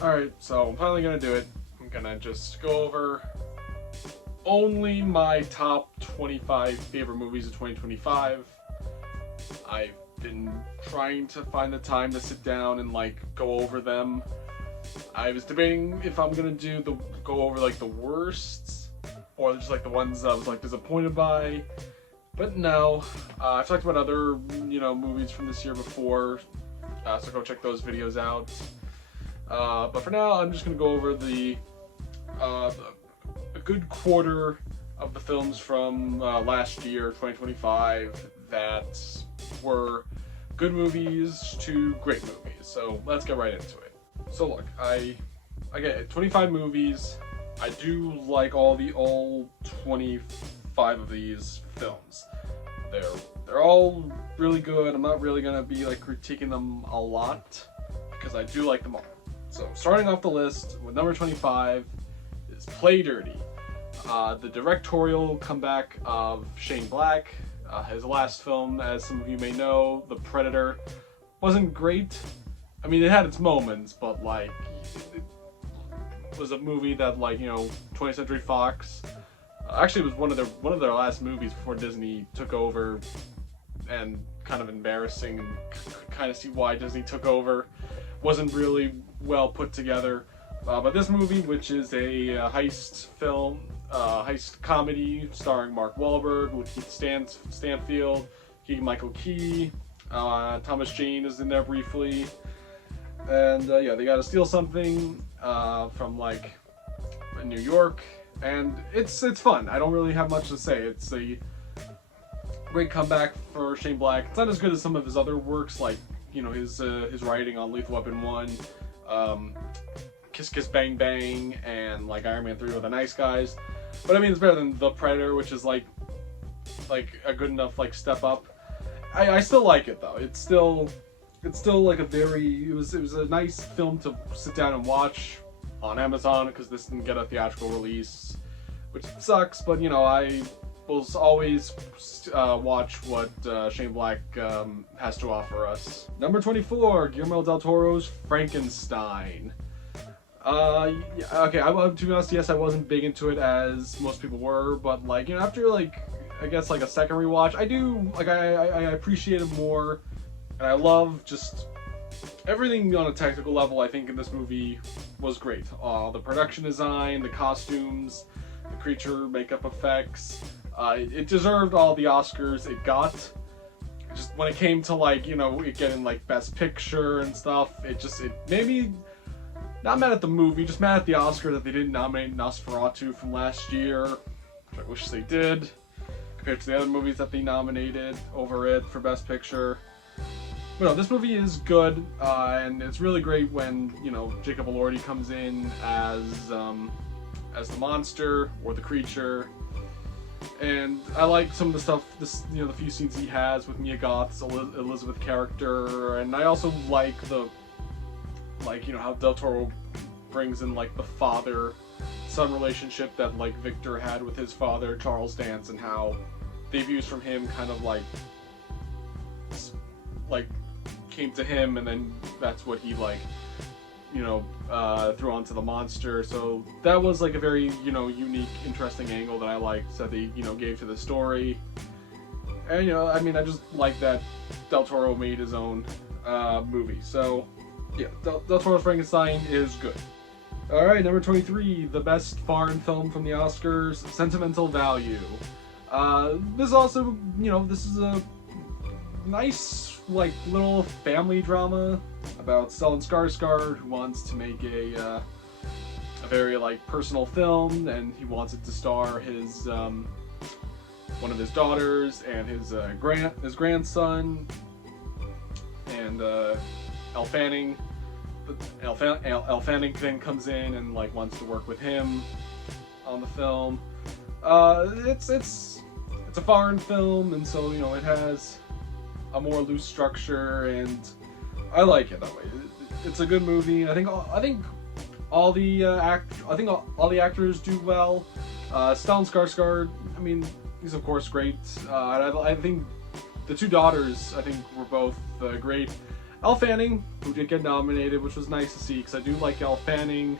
Alright, so I'm finally gonna do it. I'm gonna just go over only my top 25 favorite movies of 2025. I've been trying to find the time to sit down and go over them. I was debating if I'm gonna go over the worst or just the ones I was disappointed by. But no, I've talked about other movies from this year before, so go check those videos out. But for now, I'm just going to go over a good quarter of the films from last year, 2025, that were good movies to great movies. So let's get right into it. So look, I get 25 movies. I do like all 25 of these films. They're all really good. I'm not really gonna be critiquing them a lot because I do like them all. So starting off the list with number 25 is Play Dirty, the directorial comeback of Shane Black. His last film, as some of you may know, The Predator, wasn't great. I mean, it had its moments, but it was a movie that 20th Century Fox. Actually, it was one of their last movies before Disney took over, and kind of embarrassing, and kind of see why Disney took over. Wasn't really well put together, but this movie, which is a heist film, heist comedy starring Mark Wahlberg with Keith Stanfield, Keegan-Michael Key, Thomas Jane is in there briefly, and yeah, they got to steal something from New York. And it's fun. I don't really have much to say. It's a great comeback for Shane Black. It's not as good as some of his other works, his writing on Lethal Weapon 1, Kiss Kiss Bang Bang, and Iron Man 3 with the Nice Guys. But I mean, it's better than The Predator, which is a good enough step up. I still like it though. It's still it was a nice film to sit down and watch on Amazon, because this didn't get a theatrical release, which sucks, but I will always watch what Shane Black has to offer us. Number 24, Guillermo del Toro's Frankenstein. Yeah, okay, to be honest, yes, I wasn't big into it as most people were, but after I guess a second rewatch, I do I appreciate it more, and I love just everything on a technical level. I think in this movie was great. The production design, the costumes, the creature makeup effects. It deserved all the Oscars it got. Just when it came to it getting Best Picture and stuff, it made me not mad at the movie, just mad at the Oscar that they didn't nominate Nosferatu from last year, which I wish they did, compared to the other movies that they nominated over it for Best Picture. But no, this movie is good, and it's really great when Jacob Elordi comes in as the monster or the creature, and I like some of the stuff. The few scenes he has with Mia Goth's Elizabeth character, and I also like how Del Toro brings in the father-son relationship that Victor had with his father Charles Dance, and how the views from him kind of came to him, and then that's what he threw onto the monster. So that was a very unique, interesting angle that I liked that they gave to the story. And I mean, I just like that Del Toro made his own movie. So yeah, Del Toro's Frankenstein is good. All right, number 23, the best foreign film from the Oscars, Sentimental Value. This also, this is a nice little family drama about Stellan Skarsgård, who wants to make a very personal film, and he wants it to star his one of his daughters and his grandson, and Elle Fanning. Elle Fanning then comes in and wants to work with him on the film. It's a foreign film, and so it has a more loose structure, and I like it that way. It's a good movie. I think all the actors do well. Stellan Skarsgård, I mean, he's of course great. I think the two daughters, were both great. Elle Fanning, who did get nominated, which was nice to see because I do like Elle Fanning.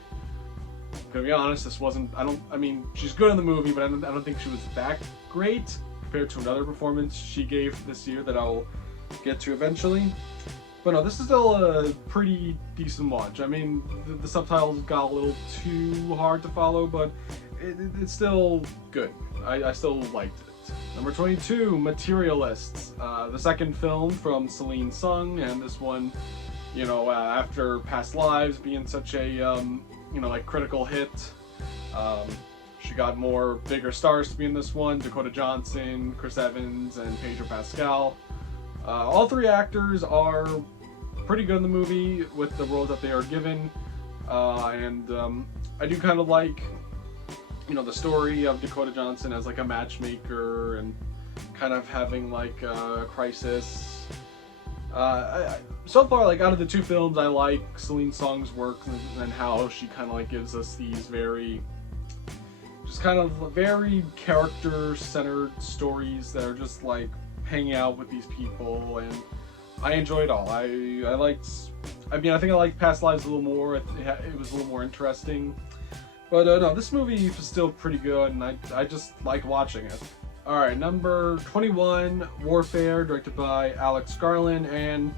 To be honest, this wasn't. I mean, she's good in the movie, but I don't think she was that great compared to another performance she gave this year that I'll get to eventually. But no, this is still a pretty decent watch. I mean, the subtitles got a little too hard to follow, but it's still good. I still liked it. Number 22, Materialists, the second film from Celine Sung, and this one, you know, after Past Lives being such a, you know, like critical hit, she got more bigger stars to be in this one: Dakota Johnson, Chris Evans, and Pedro Pascal. All three actors are pretty good in the movie with the roles that they are given, and I do kind of like, you know, the story of Dakota Johnson as like a matchmaker and kind of having like a crisis. So far, like out of the two films, I like Celine Sung's work and how she kind of like gives us these very, just kind of very character-centered stories that are just like hanging out with these people, and I enjoy it all. I liked, I mean, I think I liked Past Lives a little more. It was a little more interesting. But no, this movie was still pretty good, and I just liked watching it. Alright, number 21, Warfare, directed by Alex Garland, and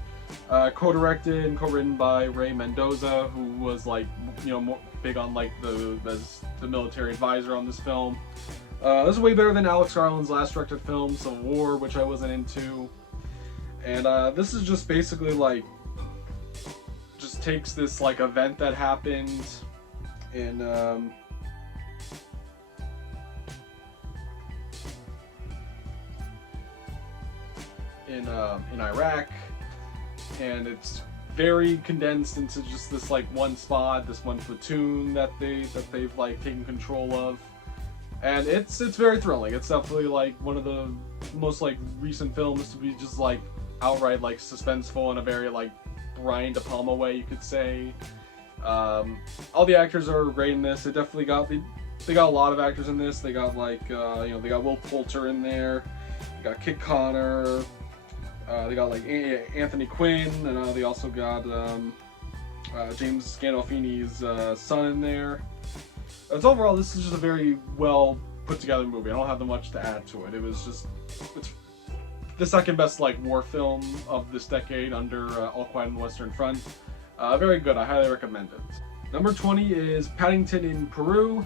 co-directed and co-written by Ray Mendoza, who was like, you know, more big on like as the military advisor on this film. This is way better than Alex Garland's last directed film, Civil War, which I wasn't into. And this is just basically like, just takes this like event that happened in Iraq, and it's very condensed into just this like one spot, this one platoon that they've like taken control of, and it's very thrilling. It's definitely like one of the most like recent films to be just like outright like suspenseful in a very like Brian De Palma way, you could say. All the actors are great in this. They definitely got they got a lot of actors in this. They got like you know, they got Will Poulter in there. They got Kit Connor. They got like Anthony Quinn, and they also got James Gandolfini's son in there. As overall, this is just a very well put together movie. I don't have much to add to it. It was just, it's the second best like war film of this decade under All Quiet on the Western Front. Very good. I highly recommend it. Number 20 is Paddington in Peru.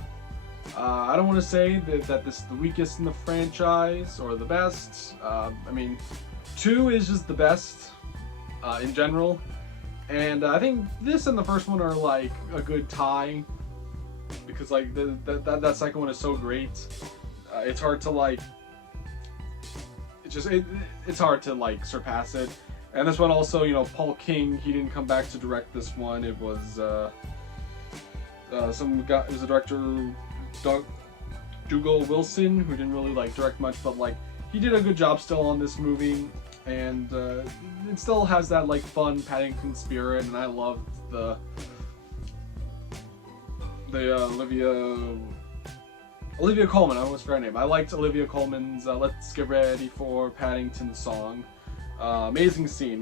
I don't want to say that this is the weakest in the franchise or the best. I mean, 2 is just the best in general, and I think this and the first one are like a good tie, because like that second one is so great. It's hard to like, it's hard to like surpass it. And this one also, you know, Paul King, he didn't come back to direct this one. It was some guy, it was a director, Dougal Wilson, who didn't really like direct much, but like he did a good job still on this movie, and it still has that like fun Paddington spirit. And I loved the Olivia Colman, I almost forgot her name. I liked Olivia Colman's "Let's Get Ready for Paddington" song. Amazing scene.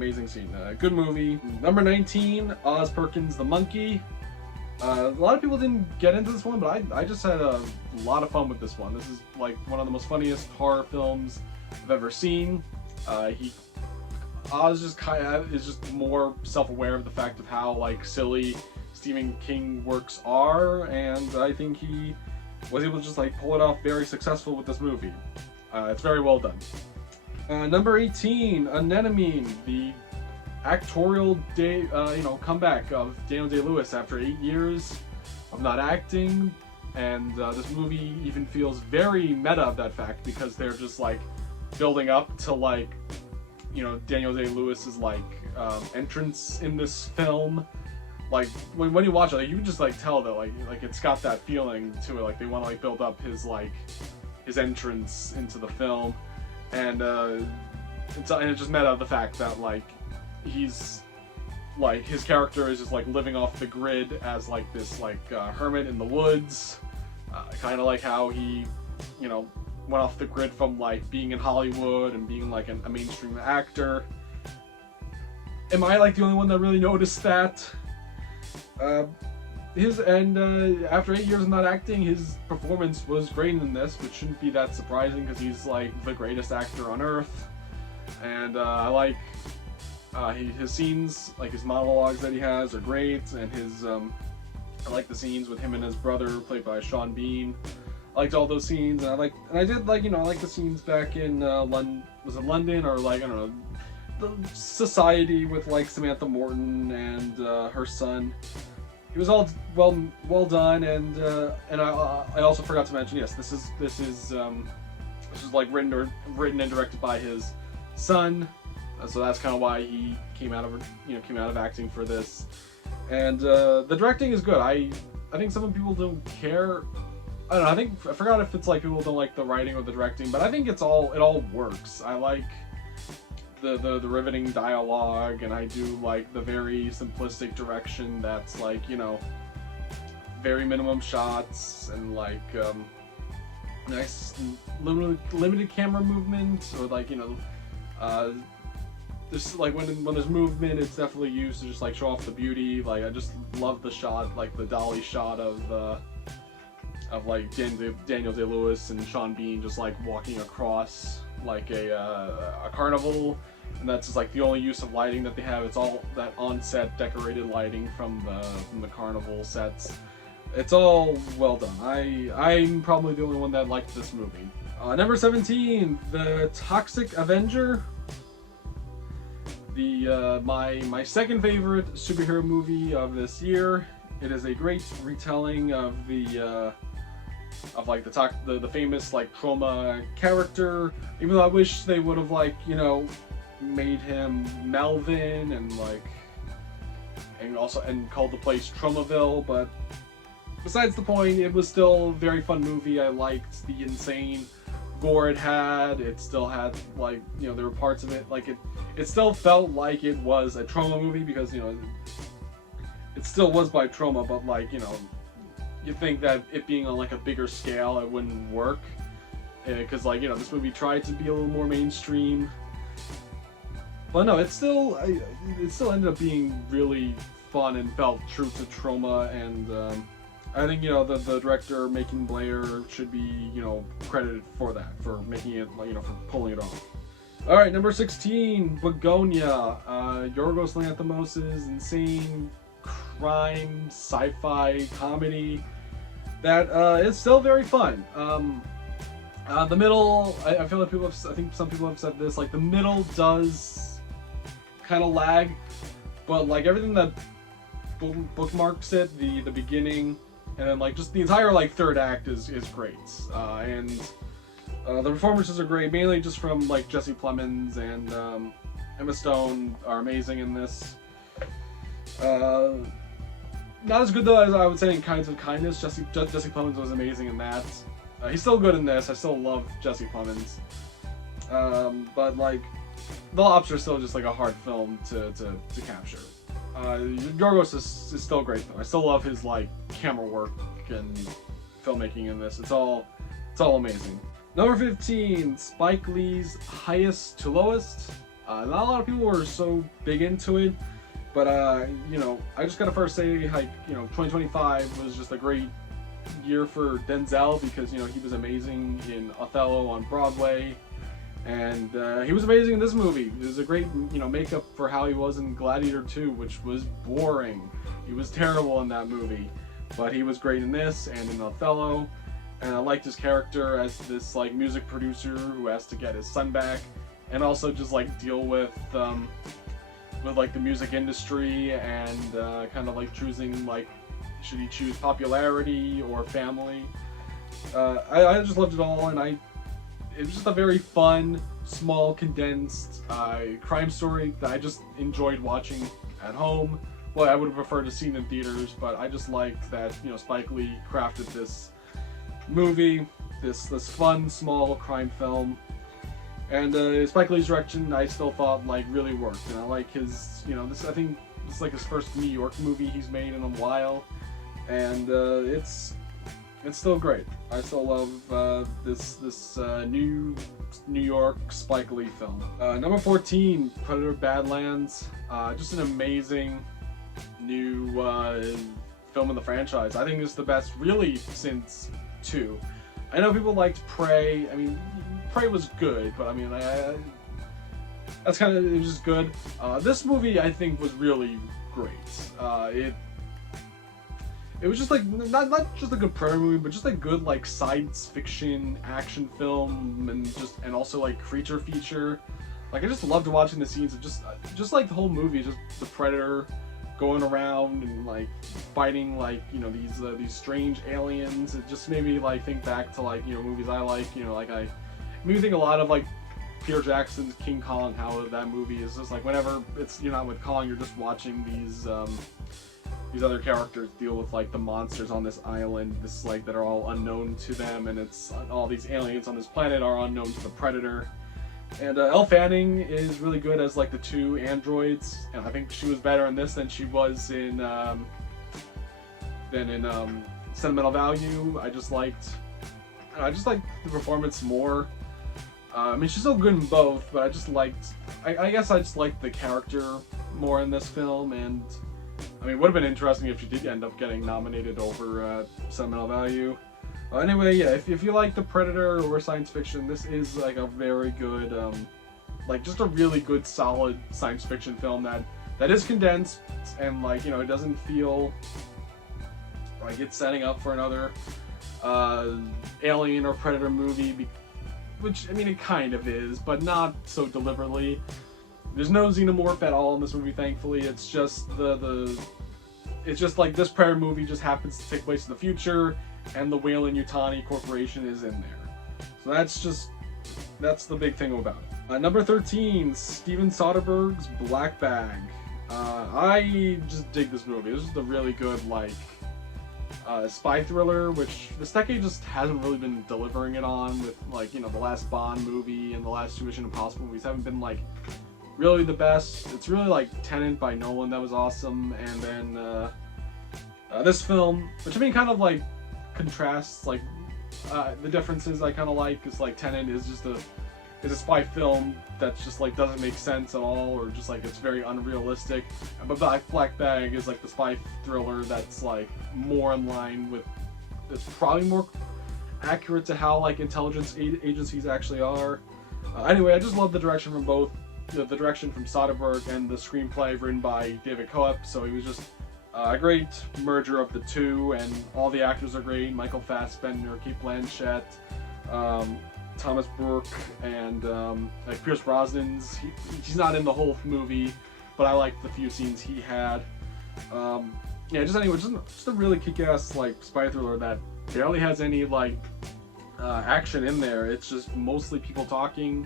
Good movie. Number 19, Oz Perkins the Monkey. A lot of people didn't get into this one, but I just had a lot of fun with this one. This is like one of the most funniest horror films I've ever seen. Oz just kind of is just more self-aware of the fact of how like silly Stephen King works are, and I think he was able to just like pull it off very successful with this movie. It's very well done. Number 18, Anemone, the actorial comeback of Daniel Day-Lewis after 8 years of not acting, and this movie even feels very meta of that fact, because they're just like building up to like, you know, Daniel Day-Lewis's like entrance in this film. Like when you watch it, like, you can just like tell that like it's got that feeling to it. Like they want to like build up his entrance into the film, and it's just meta of the fact that like he's like, his character is just like living off the grid as like this like hermit in the woods, kind of like how he, you know, went off the grid from like being in Hollywood and being like a mainstream actor. am I like the only one that really noticed that? After 8 years of not acting, his performance was great in this, which shouldn't be that surprising because he's like the greatest actor on earth. And I like his scenes, like his monologues that he has are great, and I like the scenes with him and his brother, played by Sean Bean. I liked all those scenes, and I did like, I like the scenes back in London. Was it London, or like, I don't know, the society with like Samantha Morton and her son. It was all well done, and I also forgot to mention, yes, this is like written and directed by his son, so that's kind of why he came out of acting for this. And the directing is good. I think some people don't care. I don't know. I forgot if it's like people don't like the writing or the directing, but I think it all works. I like the riveting dialogue, and I do like the very simplistic direction that's like, very minimum shots and like nice limited camera movement, or like, there's like when there's movement, it's definitely used to just like show off the beauty. Like I just love the shot, like the dolly shot of like Daniel Day-Lewis and Sean Bean just like walking across like a carnival, and that's just like the only use of lighting that they have. It's all that on-set decorated lighting from the carnival sets. It's all well done. I'm probably the only one that liked this movie. Number 17, The Toxic Avenger. My second favorite superhero movie of this year. It is a great retelling of the famous like Troma character. Even though I wish they would have like, made him Melvin and called the place Tromaville, but besides the point, it was still a very fun movie. I liked the insane gore it had. It still had like, there were parts of it like it still felt like it was a Troma movie, because it still was by Troma, but like, you think that it being on like a bigger scale, it wouldn't work, because like, this movie tried to be a little more mainstream, but no, it still ended up being really fun and felt true to Troma. And I think the director Macon Blair should be credited for that, for making it for pulling it off. All right, number 16, Begonia, Yorgos Lanthimos' insane crime sci-fi comedy that is still very fun. The middle, I feel like I think some people have said this, like the middle does kind of lag, but like everything that bookmarks it, the beginning, and then like just the entire like third act is great. And the performances are great, mainly just from like Jesse Plemons and Emma Stone are amazing in this. Not as good though as I would say in Kinds of Kindness. Jesse Plemons was amazing in that. He's still good in this. I still love Jesse Plemons. But like, The Lobster is still just like a hard film to capture. Yorgos is still great though. I still love his like camera work and filmmaking in this. It's all amazing. Number 15, Spike Lee's Highest to Lowest. Not a lot of people were so big into it, but I just gotta first say, like, 2025 was just a great year for Denzel, because he was amazing in Othello on Broadway, and he was amazing in this movie. It was a great makeup for how he was in Gladiator 2, which was boring. He was terrible in that movie, but he was great in this and in Othello. And I liked his character as this like music producer who has to get his son back, and also just like deal with like the music industry, and kind of like choosing like, should he choose popularity or family. I just loved it all, and it was just a very fun, small, condensed crime story that I just enjoyed watching at home. Well, I would have preferred to see it in theaters, but I just liked that Spike Lee crafted this movie, this fun, small crime film. And Spike Lee's direction, I still thought like really worked, and I like his, I think this is like his first New York movie he's made in a while, and it's it's still great. I still love this new New York Spike Lee film. Number 14, Predator: Badlands. Just an amazing new film in the franchise. I think it's the best, really, since 2. I know people liked Prey. I mean, Prey was good, but I mean, that's kind of, it was just good. This movie, I think, was really great. It was just like not just a good Predator movie, but just a good like science fiction action film, and also like creature feature. Like I just loved watching the scenes of just like the whole movie, just the Predator going around and like fighting like, you know, these strange aliens. It just made me like think back to like, you know, movies I like, you know, like it made me think a lot of like Peter Jackson's King Kong, how that movie is just like whenever you're not with Kong, you're just watching these other characters deal with like the monsters on this island, that are all unknown to them, and it's all these aliens on this planet are unknown to the Predator. And Elle Fanning is really good as like the 2 androids, and I think she was better in this than she was in Sentimental Value. I just liked the performance more. I mean, she's still good in both, but I guess I just liked the character more in this film. And I mean, it would have been interesting if she did end up getting nominated over Sentimental Value. Anyway, yeah, if you like the Predator or science fiction, this is like a very good, like just a really good, solid science fiction film that is condensed, and like, you know, it doesn't feel like it's setting up for another Alien or Predator movie, which, I mean, it kind of is, but not so deliberately. There's no xenomorph at all in this movie, thankfully. It's just it's just like this Predator movie just happens to take place in the future, and the Weyland-Yutani Corporation is in there. So that's the big thing about it. Number 13, Steven Soderbergh's Black Bag. I just dig this movie. This is a really good, like, spy thriller, which this decade just hasn't really been delivering it on, with, like, you know, the last Bond movie and the last 2 Mission Impossible movies haven't been, like, really the best. It's really like Tenet by Nolan, that was awesome, and then this film, which I mean kind of like contrasts like the differences I kind of like, is like Tenet is just a spy film that's just like doesn't make sense at all, or just like it's very unrealistic. But Black Bag is like the spy thriller that's like more in line with, it's probably more accurate to how like intelligence agencies actually are. Anyway, I just love the direction from both. The direction from Soderbergh and the screenplay written by David Koepp, so it was just a great merger of the 2, and all the actors are great. Michael Fassbender, Cate Blanchett, Thomas Brooke, and like Pierce Brosnan's. He's not in the whole movie, but I liked the few scenes he had. Yeah, just a really kick-ass like spy thriller that barely has any like action in there. It's just mostly people talking.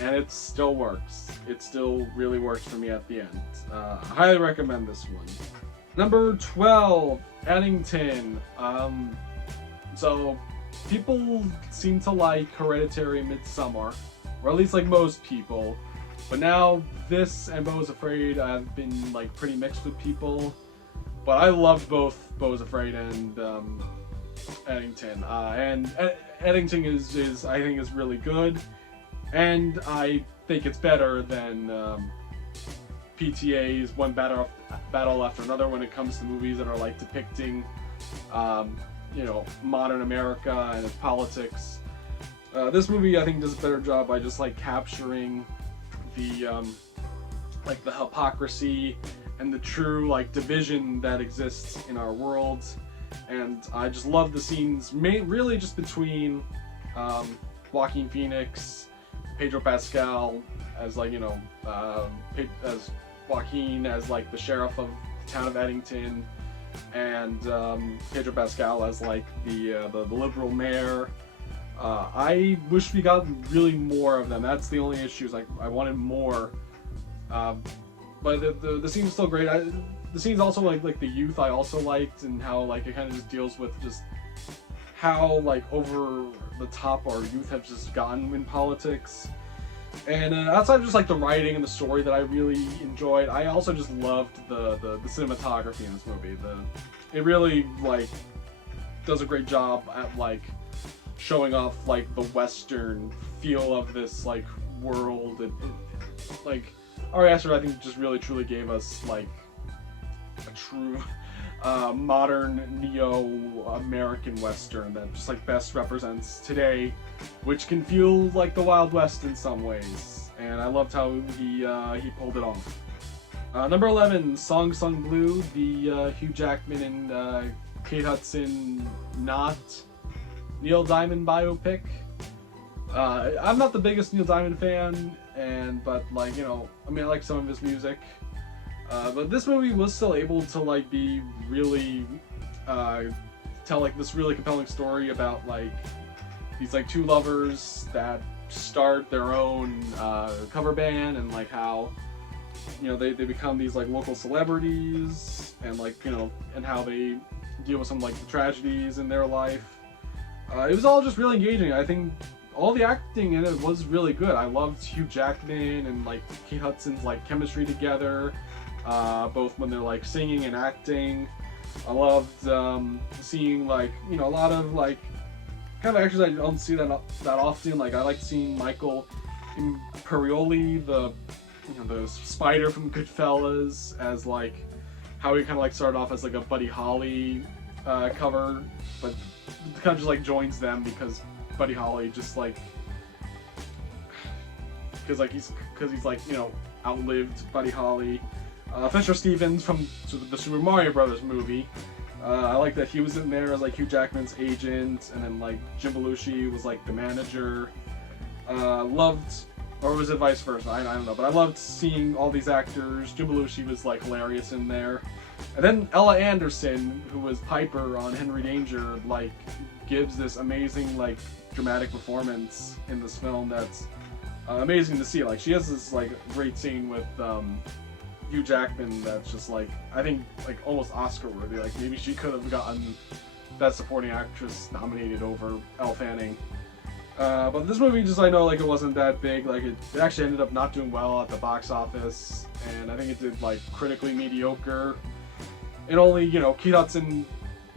And it still works. It still really works for me at the end. I highly recommend this one. Number 12, Eddington. So people seem to like Hereditary and Midsommar, or at least like most people. But now this and Beau is Afraid have been like pretty mixed with people. But I loved both Beau is Afraid and Eddington. And Eddington is I think is really good. And I think it's better than PTA's One Battle After Another when it comes to movies that are like depicting, you know, modern America and its politics. This movie I think does a better job by just like capturing the like the hypocrisy and the true like division that exists in our world. And I just love the scenes, really just between Joaquin Phoenix, Pedro Pascal as like, you know, as Joaquin as like the sheriff of the town of Eddington, and Pedro Pascal as like the liberal mayor. I wish we got really more of them. That's the only issue. Is like I wanted more, but the scene's still great. The scene's also like the youth I also liked, and how like it kind of just deals with just how like over the top our youth have just gotten in politics. And outside of just like the writing and the story that I really enjoyed, I also just loved the cinematography in this movie. It really like does a great job at like showing off like the Western feel of this like world, and like Ari Aster I think just really truly gave us like a true modern neo-American Western that just like best represents today, which can feel like the Wild West in some ways, and I loved how he pulled it off. Number 11, Song Sung Blue, the Hugh Jackman and Kate Hudson not Neil Diamond biopic. I'm not the biggest Neil Diamond fan, but like, you know, I mean, I like some of his music. But this movie was still able to like be really tell like this really compelling story about like these like two lovers that start their own cover band, and like how, you know, they become these like local celebrities, and like, you know, and how they deal with some like the tragedies in their life. It was all just really engaging. I think all the acting in it was really good. I loved Hugh Jackman and like Kate Hudson's like chemistry together, both when they're like singing and acting. I loved seeing like, you know, a lot of like kind of actors I don't see that often. Like I like seeing Michael Imperioli, the spider from Goodfellas, as like how he kind of like started off as like a Buddy Holly cover, but kind of just like joins them because Buddy Holly just like because he's like, you know, outlived Buddy Holly. Fisher Stevens from the Super Mario Brothers movie. I like that he was in there as like Hugh Jackman's agent, and then like Jim Belushi was like the manager. Loved, or was it vice versa? I don't know, but I loved seeing all these actors. Jim Belushi was like hilarious in there, and then Ella Anderson, who was Piper on Henry Danger, like gives this amazing like dramatic performance in this film that's amazing to see. Like she has this like great scene with Hugh Jackman that's just like, I think like almost Oscar worthy. Like maybe she could have gotten Best Supporting Actress nominated over Elle Fanning. But this movie, just, I know like it wasn't that big. Like it actually ended up not doing well at the box office, and I think it did like critically mediocre. And only, you know, Kate Hudson,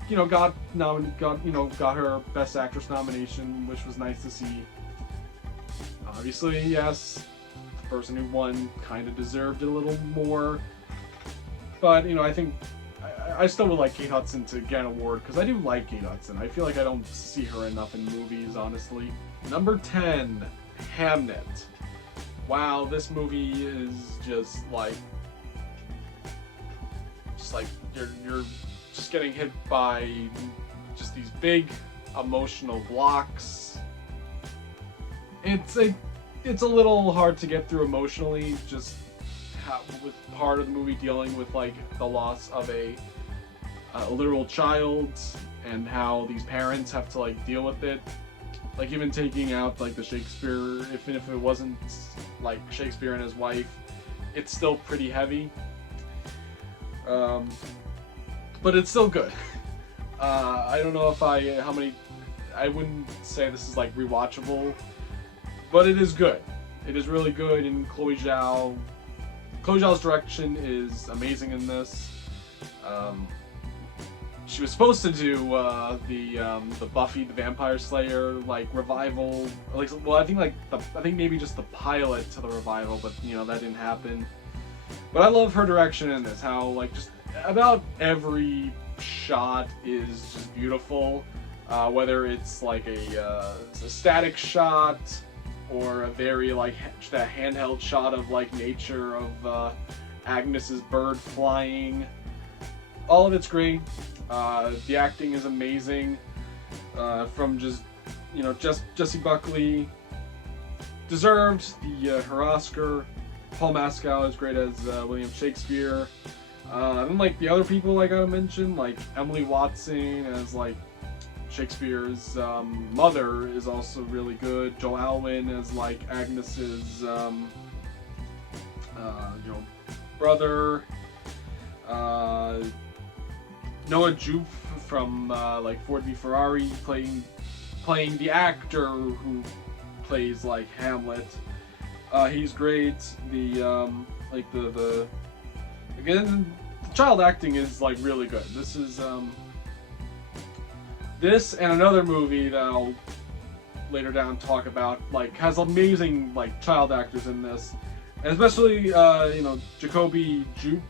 you know, got her Best Actress nomination, which was nice to see. Obviously, yes, the person who won kind of deserved it a little more, but you know, I think I still would like Kate Hudson to get an award, because I do like Kate Hudson. I feel like I don't see her enough in movies, honestly. Number 10, Hamnet. Wow, this movie is just like you're just getting hit by just these big emotional blocks. It's a little hard to get through emotionally, just with part of the movie dealing with like the loss of a literal child, and how these parents have to like deal with it. Like even taking out like the Shakespeare, if it wasn't like Shakespeare and his wife, it's still pretty heavy. But it's still good. I don't know if I wouldn't say this is like rewatchable, but it is good. It is really good, and Chloe Zhao's direction is amazing in this. She was supposed to do the Buffy the Vampire Slayer like revival, like, well, I think maybe just the pilot to the revival, but you know, that didn't happen. But I love her direction in this. How like just about every shot is just beautiful, whether it's like a static shot or a very like that handheld shot of like nature of Agnes's bird flying. All of it's great. The acting is amazing. From just, you know, Jessie Buckley deserved her Oscar. Paul Mescal is great as William Shakespeare. And then like the other people I gotta mention, like Emily Watson as like Shakespeare's mother is also really good. Joel Alwyn as like Agnes's brother. Noah Jupe from like Ford v Ferrari playing the actor who plays like Hamlet. He's great. The again, the child acting is like really good. This is This and another movie that I'll later down talk about, like, has amazing like child actors in this, and especially Jacoby Jupe,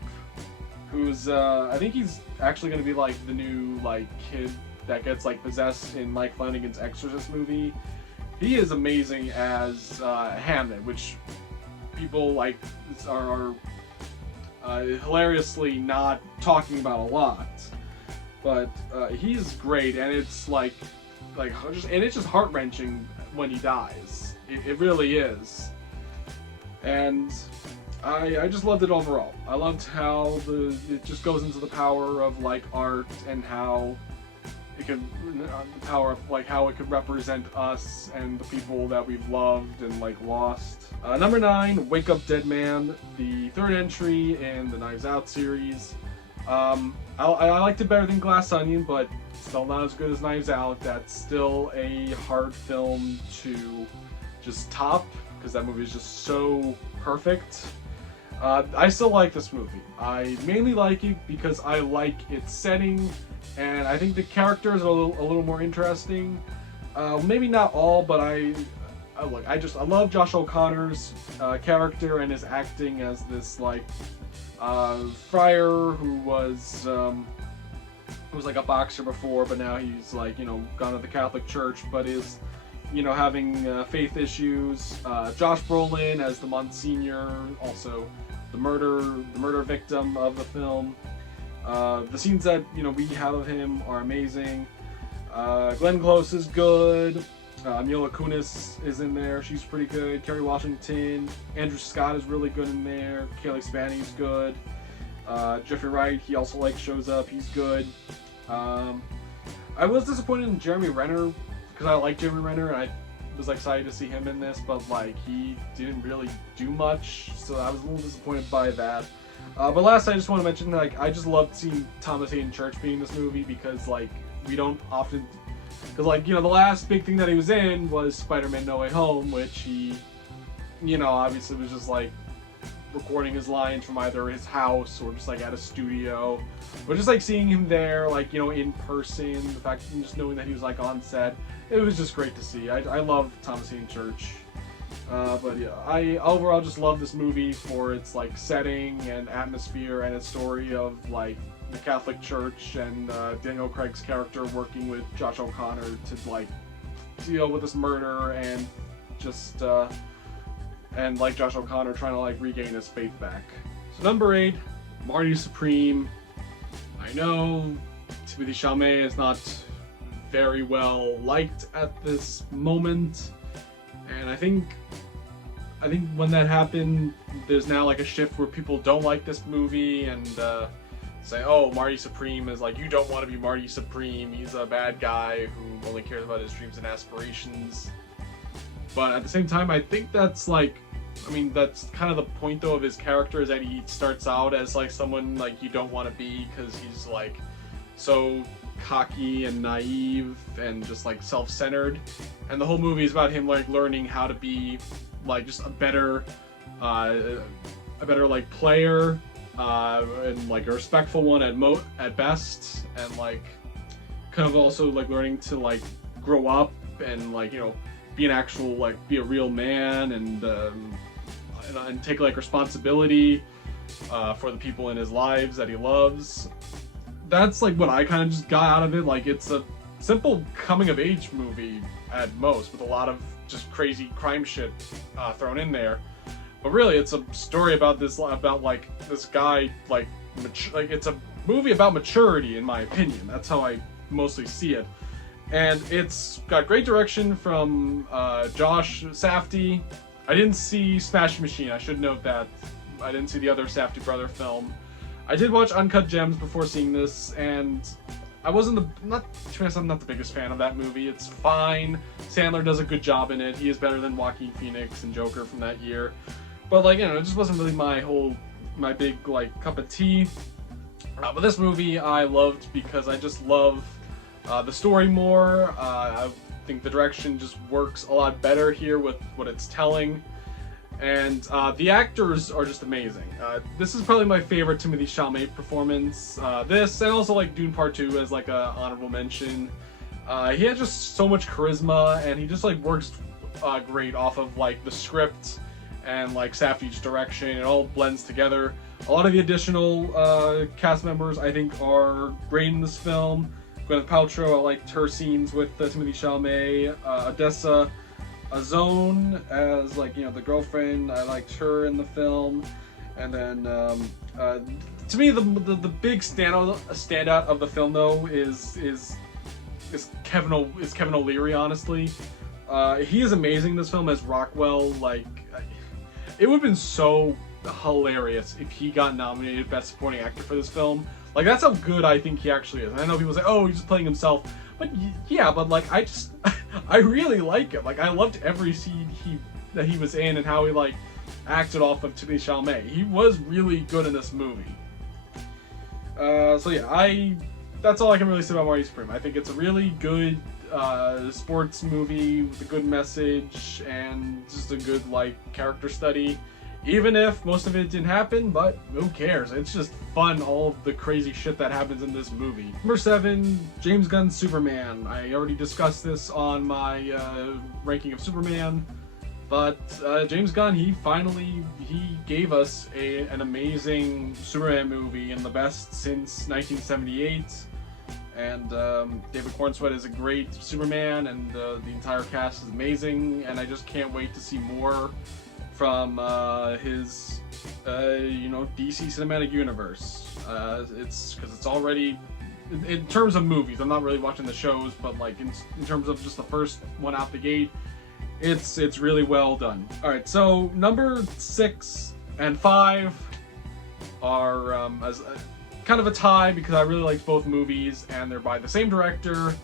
who's I think he's actually going to be like the new like kid that gets like possessed in Mike Flanagan's Exorcist movie. He is amazing as Hammond, which people like are hilariously not talking about a lot, but he's great, and it's it's just heart-wrenching when he dies. It really is, and I just loved it overall. I loved how it just goes into the power of like art, and how it could the power of like how it could represent us and the people that we've loved and like lost. Number 9, Wake Up Dead Man, the third entry in the Knives Out series. I liked it better than Glass Onion, but still not as good as Knives Out. That's still a hard film to just top, because that movie is just so perfect. I still like this movie. I mainly like it because I like its setting, and I think the characters are a little more interesting. Maybe not all, but I love Josh O'Connor's character and his acting as this like friar who was like a boxer before, but now he's like gone to the Catholic Church, but is having faith issues. Josh Brolin as the Monsignor, also the murder victim of the film. The scenes that we have of him are amazing. Glenn Close is good. Mila Kunis is in there. She's pretty good. Kerry Washington. Andrew Scott is really good in there. Kaylee Spaney's good. Jeffrey Wright, he also shows up. He's good. I was disappointed in Jeremy Renner because I like Jeremy Renner, and I was excited to see him in this, but he didn't really do much, so I was a little disappointed by that. But last, I just want to mention I just loved seeing Thomas Hayden Church being in this movie, because we don't often, because the last big thing that he was in was Spider-Man No Way Home, which he obviously was just recording his lines from either his house or just at a studio, but just seeing him there in person, the fact just knowing that he was on set, it was just great to see. I love Thomas Hayden Church. But yeah, I overall just love this movie for its setting and atmosphere, and its story of the Catholic Church, and Daniel Craig's character working with Josh O'Connor to deal with this murder, and just and Josh O'Connor trying to regain his faith back. So number 8, Marty Supreme. I know Timothée Chalamet is not very well liked at this moment, and I think when that happened, there's now a shift where people don't like this movie and say, oh, Marty Supreme is you don't want to be Marty Supreme, he's a bad guy who only cares about his dreams and aspirations. But at the same time, I think that's that's kind of the point though of his character, is that he starts out as someone you don't want to be, because he's so cocky and naive and just self-centered, and the whole movie is about him learning how to be just a better player, and a respectful one at best, and kind of also learning to grow up and be an actual be a real man, and take responsibility for the people in his lives that he loves. That's what I kind of just got out of it. It's a simple coming of age movie at most, with a lot of just crazy crime shit thrown in there. But really, it's a story about this guy, it's a movie about maturity, in my opinion. That's how I mostly see it. And it's got great direction from Josh Safdie. I didn't see Smash Machine, I should note that. I didn't see the other Safdie brother film. I did watch Uncut Gems before seeing this, and I wasn't I'm not the biggest fan of that movie. It's fine. Sandler does a good job in it. He is better than Joaquin Phoenix and Joker from that year. But it just wasn't really my big cup of tea. But this movie I loved because I just love the story more. I think the direction just works a lot better here with what it's telling. And the actors are just amazing. This is probably my favorite Timothée Chalamet performance. This, and also Dune Part 2 as a honorable mention. He has just so much charisma, and he just like works great off of like the script and like Safdie's direction. It all blends together. A lot of the additional cast members I think are great in this film. Gwyneth Paltrow, I liked her scenes with Timothée Chalamet. Odessa Ozone as like, you know, the girlfriend. I liked her in the film. And then to me the big standout of the film though is Kevin O'Leary. Honestly, he is amazing in this film as Rockwell. Like, it would have been so hilarious if he got nominated Best Supporting Actor for this film. Like, that's how good I think he actually is. And I know people say, "Oh, he's just playing himself," but yeah, but like I really like him. Like, I loved every scene that he was in and how he like acted off of Timothée Chalamet. He was really good in this movie. So yeah, that's all I can really say about Marty Supreme. I think it's a really good sports movie with a good message and just a good like character study. Even if most of it didn't happen, but who cares? It's just fun, all of the crazy shit that happens in this movie. Number 7, James Gunn's Superman. I already discussed this on my ranking of Superman, but James Gunn, he gave us an amazing Superman movie and the best since 1978. And David Cornsweet is a great Superman, and the entire cast is amazing, and I just can't wait to see more from his DC Cinematic Universe. It's already, in terms of movies, I'm not really watching the shows, but like in terms of just the first one out the gate, it's really well done. All right, so number 6 and 5 are as kind of a tie because I really liked both movies, and they're by the same director.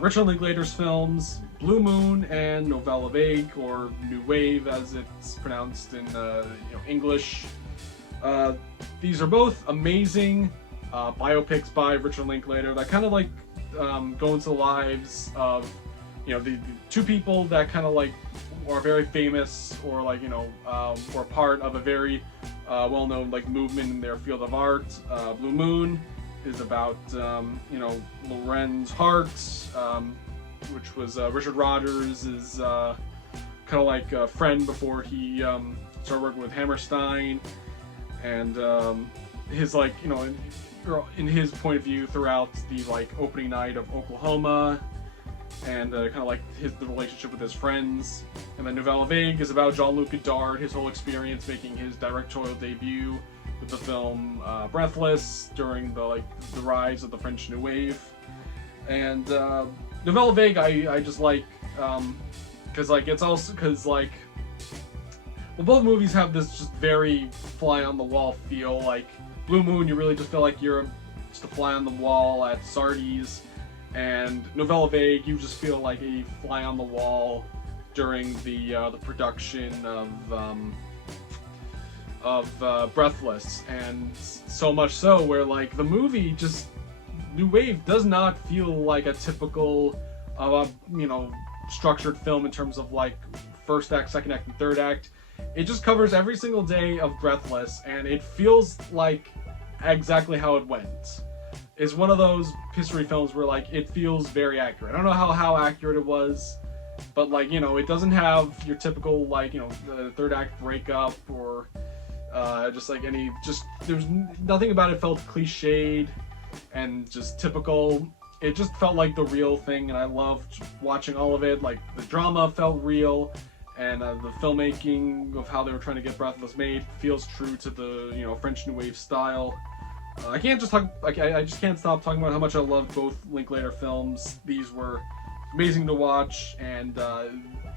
Richard Linklater's films, Blue Moon and Nouvelle Vague, or New Wave as it's pronounced in English. These are both amazing biopics by Richard Linklater that kind of like go into the lives of the two people that kind of like are very famous, or like were part of a very well-known like movement in their field of art. Blue Moon is about Lorenz Hart, which was Richard Rodgers' kind of like a friend before he started working with Hammerstein, and his like in his point of view throughout the like opening night of Oklahoma, and kind of like the relationship with his friends. And then Nouvelle Vague is about Jean-Luc Godard, his whole experience making his directorial debut with the film Breathless during the rise of the French New Wave. And Nouvelle Vague I just like because both movies have this just very fly on the wall feel. Like Blue Moon, you really just feel like you're just a fly on the wall at Sardi's, and Nouvelle Vague, you just feel like a fly on the wall during the production of Breathless. And so much so where like the movie just New Wave does not feel like a typical structured film in terms of like first act, second act, and third act. It just covers every single day of Breathless, and it feels like exactly how it went. It's one of those history films where like it feels very accurate. I don't know how accurate it was, but like it doesn't have your typical like the third act breakup or there's nothing about it felt cliched and just typical. It just felt like the real thing, and I loved watching all of it. Like the drama felt real, and the filmmaking of how they were trying to get Breathless made feels true to the French New Wave style. I just can't stop talking about how much I loved both Linklater films. These were amazing to watch, and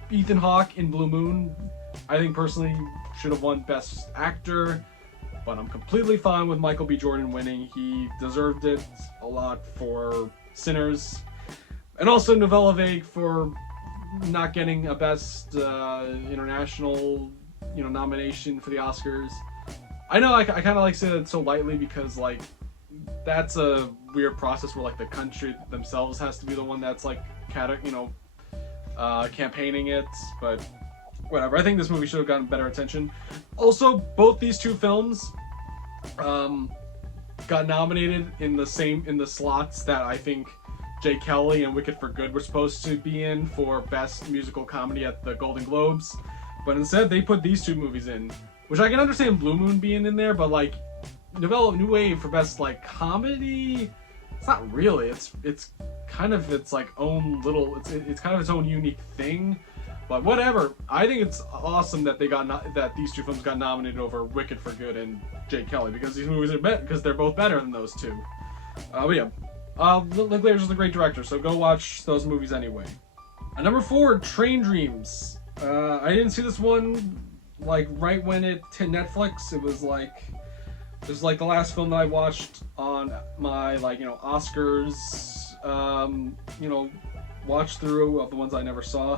Ethan Hawke in Blue Moon, I think personally should have won Best Actor, but I'm completely fine with Michael B. Jordan winning. He deserved it a lot for Sinners, and also Nouvelle Vague for not getting a Best International nomination for the Oscars. I know I kind of like say that so lightly because like that's a weird process where like the country themselves has to be the one that's like campaigning it, but whatever. I think this movie should have gotten better attention. Also, both these two films got nominated in the slots that I think Jake Kelly and Wicked for Good were supposed to be in for Best Musical Comedy at the Golden Globes, but instead they put these two movies in, which I can understand Blue Moon being in there, but like Develop New Wave for Best like Comedy, it's not really. It's kind of its like own little. It's kind of its own unique thing. But whatever. I think it's awesome that that these two films got nominated over Wicked for Good and Jake Kelly, because these movies are better, because they're both better than those two. But yeah, Linklater's is a great director, so go watch those movies anyway. Number 4, Train Dreams. I didn't see this one like right when it hit Netflix. It was like the last film that I watched on my Oscars watch through of the ones I never saw.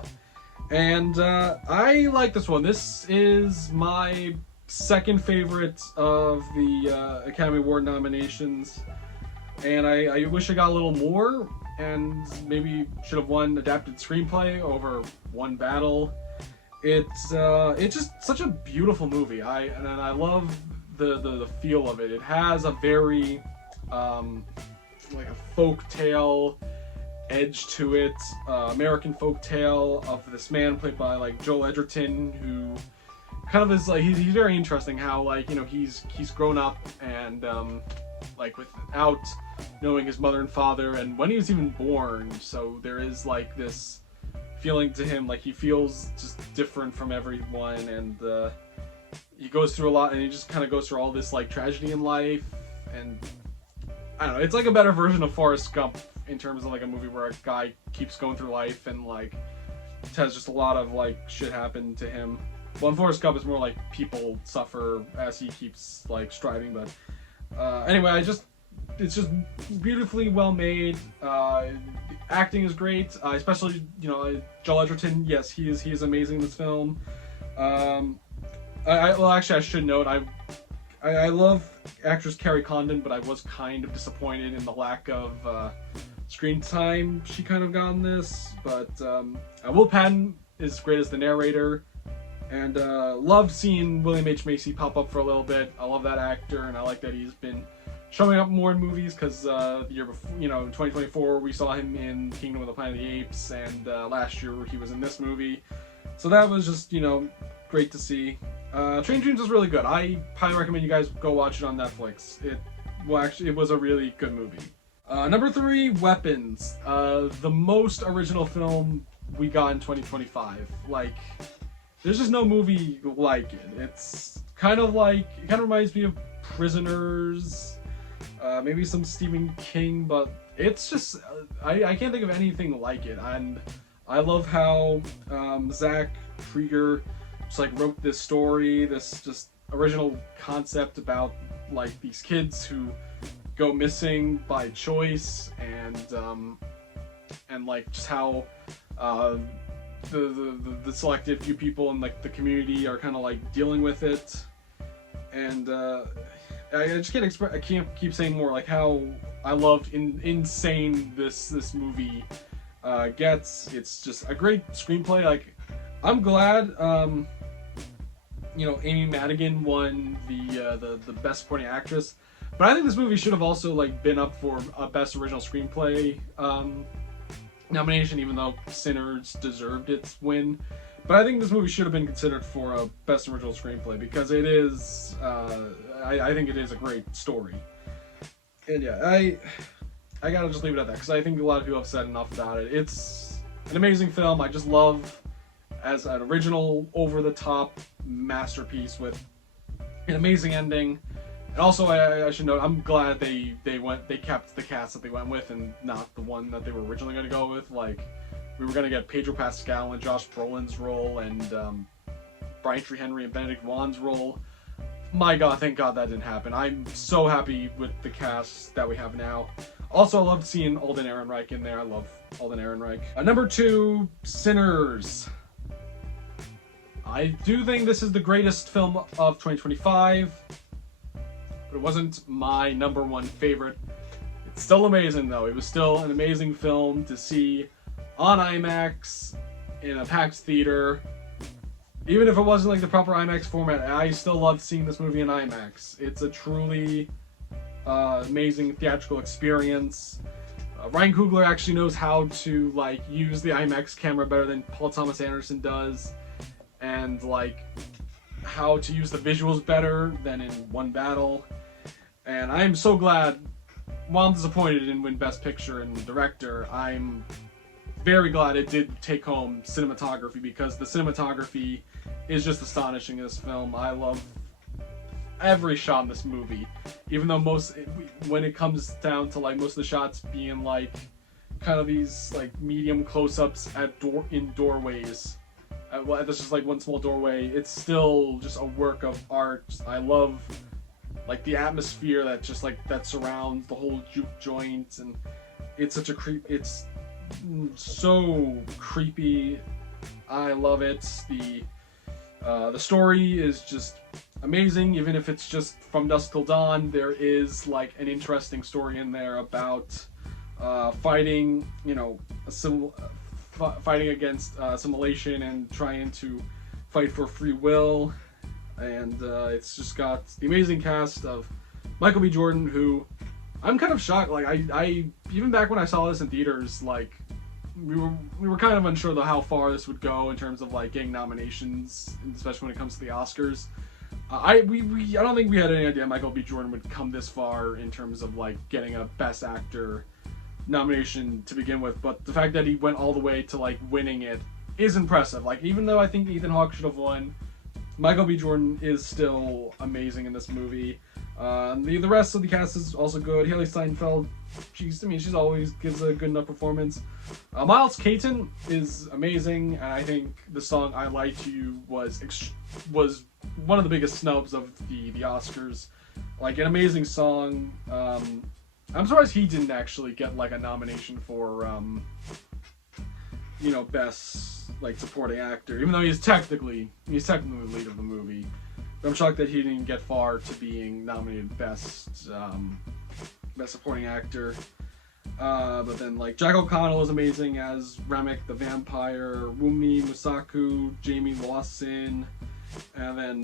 And I like this one. This is my second favorite of the Academy Award nominations. And I wish I got a little more, and maybe should have won Adapted Screenplay over One Battle. It's just such a beautiful movie. I love the feel of it. It has a very like a folk tale edge to it, American folk tale of this man played by like Joel Edgerton, who kind of is like he's very interesting. How he's grown up and like without knowing his mother and father, and when he was even born. So there is like this feeling to him, like he feels just different from everyone, and he goes through a lot, and he just kind of goes through all this like tragedy in life, and I don't know, it's like a better version of Forrest Gump in terms of like a movie where a guy keeps going through life and like has just a lot of like shit happen to him. Well, in Forrest Gump, it's more like people suffer as he keeps like striving. But anyway, it's just beautifully well made. Acting is great, especially Joel Edgerton. Yes, he is amazing in this film. Well, actually, I should note I love actress Carrie Condon, but I was kind of disappointed in the lack of screen time she kind of got in this. But Will Patton is great as the narrator, and loved seeing William H. Macy pop up for a little bit. I love that actor, and I like that he's been showing up more in movies, because the year before, in 2024, we saw him in Kingdom of the Planet of the Apes, and last year he was in this movie. So that was just, great to see. Train Dreams is really good. I highly recommend you guys go watch it on Netflix. It was a really good movie. Number 3, Weapons. The most original film we got in 2025. Like, there's just no movie like it. It kind of reminds me of Prisoners, maybe some Stephen King, but it's just, I can't think of anything like it. And I love how Zach Krieger just wrote this story, this just original concept about like these kids who go missing by choice, and like just how the selected few people in like the community are kind of like dealing with it. And I just I can't keep saying more, like how I loved insane this movie gets. It's just a great screenplay. Like, I'm glad Amy Madigan won the best supporting actress, but I think this movie should have also like been up for a best original screenplay nomination, even though Sinners deserved its win. But I think this movie should have been considered for a best original screenplay, because it is I think it is a great story. And yeah, I gotta just leave it at that, because I think a lot of people have said enough about it. It's an amazing film. I just love as an original, over-the-top masterpiece with an amazing ending. And also, I should note, I'm glad they kept the cast that they went with, and not the one that they were originally going to go with. Like, we were going to get Pedro Pascal and Josh Brolin's role, and Brian Tyree Henry and Benedict Wong's role. My God, thank God that didn't happen. I'm so happy with the cast that we have now. Also, I loved seeing Alden Ehrenreich in there. I love Alden Ehrenreich. Number 2, Sinners. I do think this is the greatest film of 2025, but it wasn't my number 1 favorite. It's still amazing, though. It was still an amazing film to see on IMAX in a packed theater. Even if it wasn't like the proper IMAX format, I still loved seeing this movie in IMAX. It's a truly amazing theatrical experience. Ryan Coogler actually knows how to like use the IMAX camera better than Paul Thomas Anderson does, and like how to use the visuals better than in One Battle. And I am so glad, while I'm disappointed it didn't win Best Picture and Director, I'm very glad it did take home cinematography, because the cinematography is just astonishing in this film. I love every shot in this movie, even though when it comes down to like most of the shots being like kind of these like medium close-ups in doorways. That's just like one small doorway. It's still just a work of art. I love like the atmosphere that surrounds the whole juke joint, and it's such a it's so creepy. I love it. The story is just amazing. Even if it's just From Dusk Till Dawn, there is like an interesting story in there about fighting, fighting against assimilation and trying to fight for free will. And it's just got the amazing cast of Michael B. Jordan, who I'm kind of shocked. Like I even back when I saw this in theaters, like we were kind of unsure of how far this would go in terms of like getting nominations, especially when it comes to the Oscars. I don't think we had any idea Michael B. Jordan would come this far in terms of like getting a Best Actor nomination to begin with, but the fact that he went all the way to like winning it is impressive. Like, even though I think Ethan Hawke should have won, Michael B. Jordan is still amazing in this movie. The rest of the cast is also good. Haley Steinfeld, she's always gives a good enough performance. Miles Caton is amazing, and I think the song "I Lied to You" was one of the biggest snubs of the Oscars. Like, an amazing song. I'm surprised he didn't actually get like a nomination for best like supporting actor, even though he's technically the lead of the movie. But I'm shocked that he didn't get far to being nominated best supporting actor. But then like Jack O'Connell is amazing as Remick the vampire, Wunmi Mosaku, Jamie Lawson, and then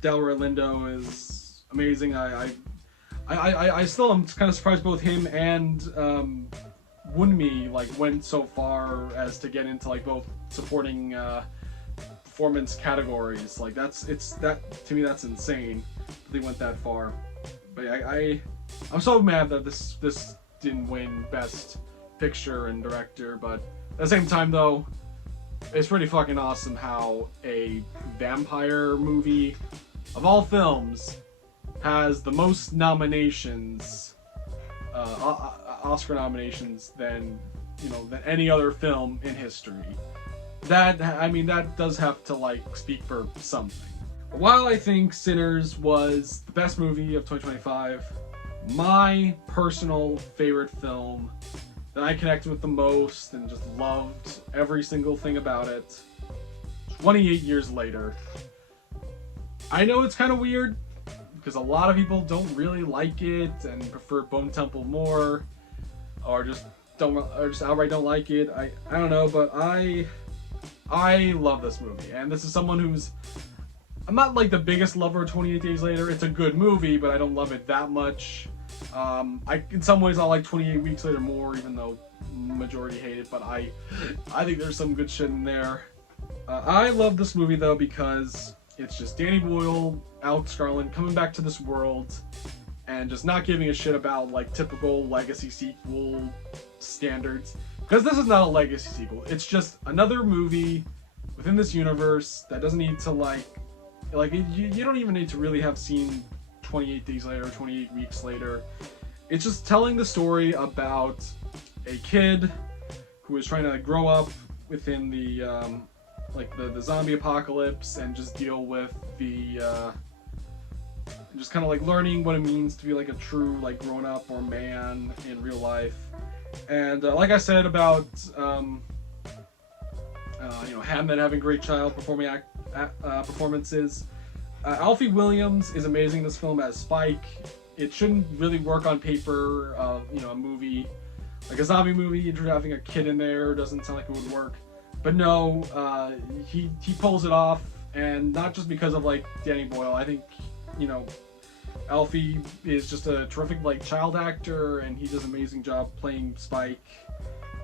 Delroy Lindo is amazing. I still am kind of surprised both him and Wunmi like went so far as to get into like both supporting performance categories. Like to me that's insane that they went that far. But I'm so mad that this didn't win Best Picture and Director. But at the same time though, it's pretty fucking awesome how a vampire movie of all films has the most nominations, Oscar nominations than any other film in history. That does have to like speak for something. While I think Sinners was the best movie of 2025, my personal favorite film that I connected with the most and just loved every single thing about it, 28 Years Later. I know it's kind of weird, because a lot of people don't really like it and prefer Bone Temple more, or just outright don't like it. I don't know, but I love this movie, and this is someone I'm not like the biggest lover of 28 Days Later. It's a good movie, but I don't love it that much. In some ways I like 28 Weeks Later more, even though majority hate it, but I think there's some good shit in there. I love this movie though because it's just Danny Boyle, Alex Garland coming back to this world and just not giving a shit about like typical legacy sequel standards. Because this is not a legacy sequel. It's just another movie within this universe that doesn't need to you don't even need to really have seen 28 Days Later or 28 Weeks Later. It's just telling the story about a kid who is trying to grow up within the zombie apocalypse and just deal with just kind of like learning what it means to be like a true like grown up or man in real life. And like I said about Hamnet having great child performances, Alfie Williams is amazing in this film as Spike. It shouldn't really work on paper. A movie like a zombie movie, having a kid in there doesn't sound like it would work. But no, he pulls it off, and not just because of like Danny Boyle. I think Alfie is just a terrific like child actor, and he does an amazing job playing Spike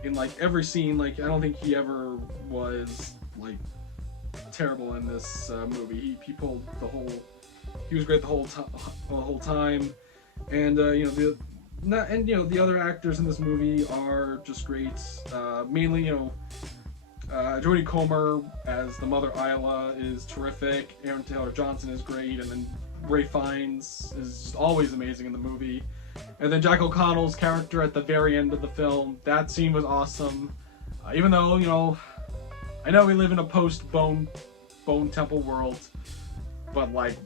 in like every scene. Like I don't think he ever was like terrible in this movie. He pulled the whole. He was great the whole time, and the other actors in this movie are just great. Mainly Jodie Comer as the mother Isla is terrific. Aaron Taylor Johnson is great, and then Ralph Fiennes is just always amazing in the movie. And then Jack O'Connell's character at the very end of the film, that scene was awesome. Even though, I know we live in a post-Bone Temple world, but like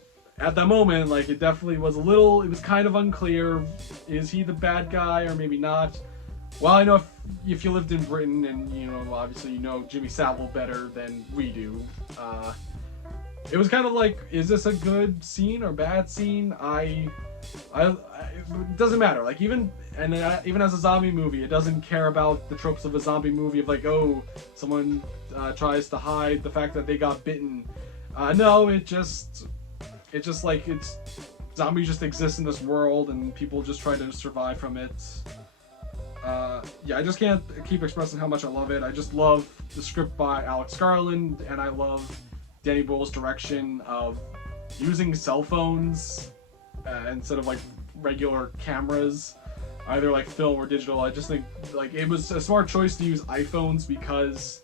at that moment, like it definitely was it was kind of unclear. Is he the bad guy or maybe not? Well, I know if you lived in Britain and obviously Jimmy Savile better than we do. It was kind of like, is this a good scene or bad scene? It doesn't matter. Like even as a zombie movie, it doesn't care about the tropes of a zombie movie of like, oh, someone tries to hide the fact that they got bitten. No, zombies just exist in this world and people just try to survive from it. I just can't keep expressing how much I love it. I just love the script by Alex Garland, and I love Danny Boyle's direction of using cell phones instead of like regular cameras, either like film or digital. I just think like it was a smart choice to use iPhones because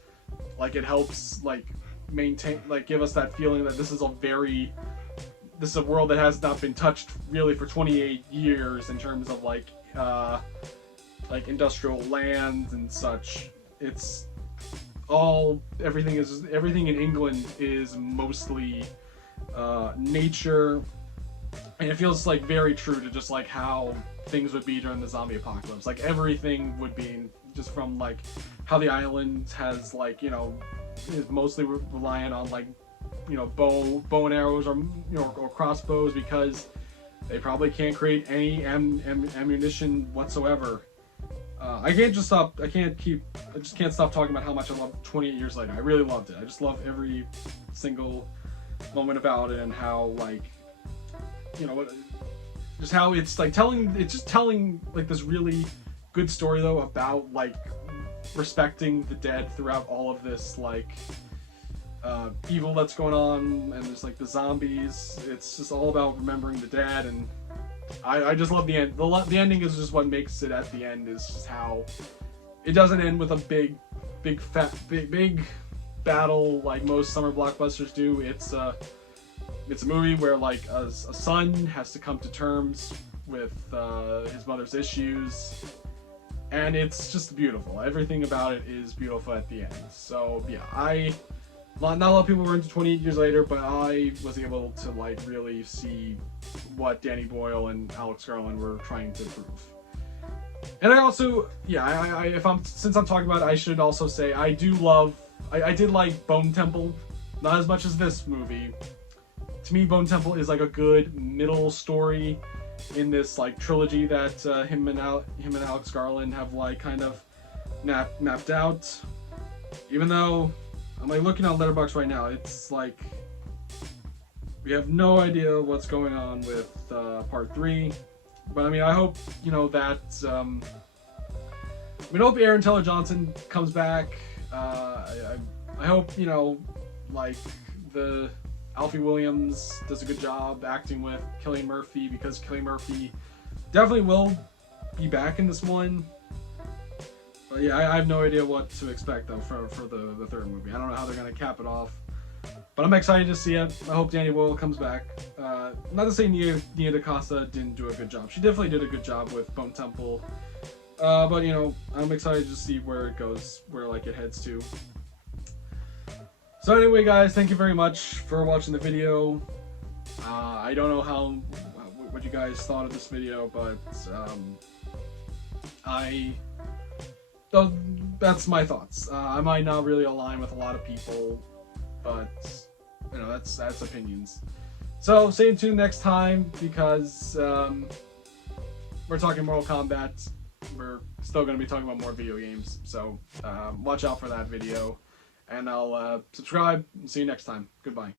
like it helps like maintain, like give us that feeling that this is a world that has not been touched really for 28 years in terms of like industrial land and such. It's everything in England is mostly nature, and it feels like very true to just like how things would be during the zombie apocalypse. Like everything would be just from like how the island has like is mostly reliant on like bow and arrows or crossbows because they probably can't create any ammunition whatsoever. I just can't stop talking about how much I love 28 Years Later. I really loved it. I just love every single moment about it and how like just how it's like telling like this really good story though about like respecting the dead throughout all of this like evil that's going on, and there's like the zombies. It's just all about remembering the dead, and I just love the end. The ending is just what makes it at the end, is just how it doesn't end with a big battle like most summer blockbusters do. It's a movie where like a son has to come to terms with his mother's issues, and it's just beautiful. Everything about it is beautiful at the end. So yeah, not a lot of people were into 28 Years Later, but I was able to like really see what Danny Boyle and Alex Garland were trying to prove. And I also, since I'm talking about it, I should also say I did like Bone Temple, not as much as this movie. To me, Bone Temple is like a good middle story in this like trilogy that him and Alex Garland have like kind of mapped out. Even though I'm like looking on Letterboxd right now, it's like we have no idea what's going on with part 3. But I mean, I hope we hope Aaron Taylor Johnson comes back. I hope like the Alfie Williams does a good job acting with Cillian Murphy, because Cillian Murphy definitely will be back in this one. But yeah, I have no idea what to expect though for the third movie. I don't know how they're gonna cap it off, but I'm excited to see it. I hope Danny Boyle comes back. Not to say Nia DaCosta didn't do a good job. She definitely did a good job with Bone Temple. But I'm excited to see where it goes, where like it heads to. So anyway, guys, thank you very much for watching the video. I don't know what you guys thought of this video, but that's my thoughts. I might not really align with a lot of people, but that's opinions. So stay tuned next time, because we're talking Mortal Kombat. We're still going to be talking about more video games, so watch out for that video, and I'll subscribe and see you next time. Goodbye.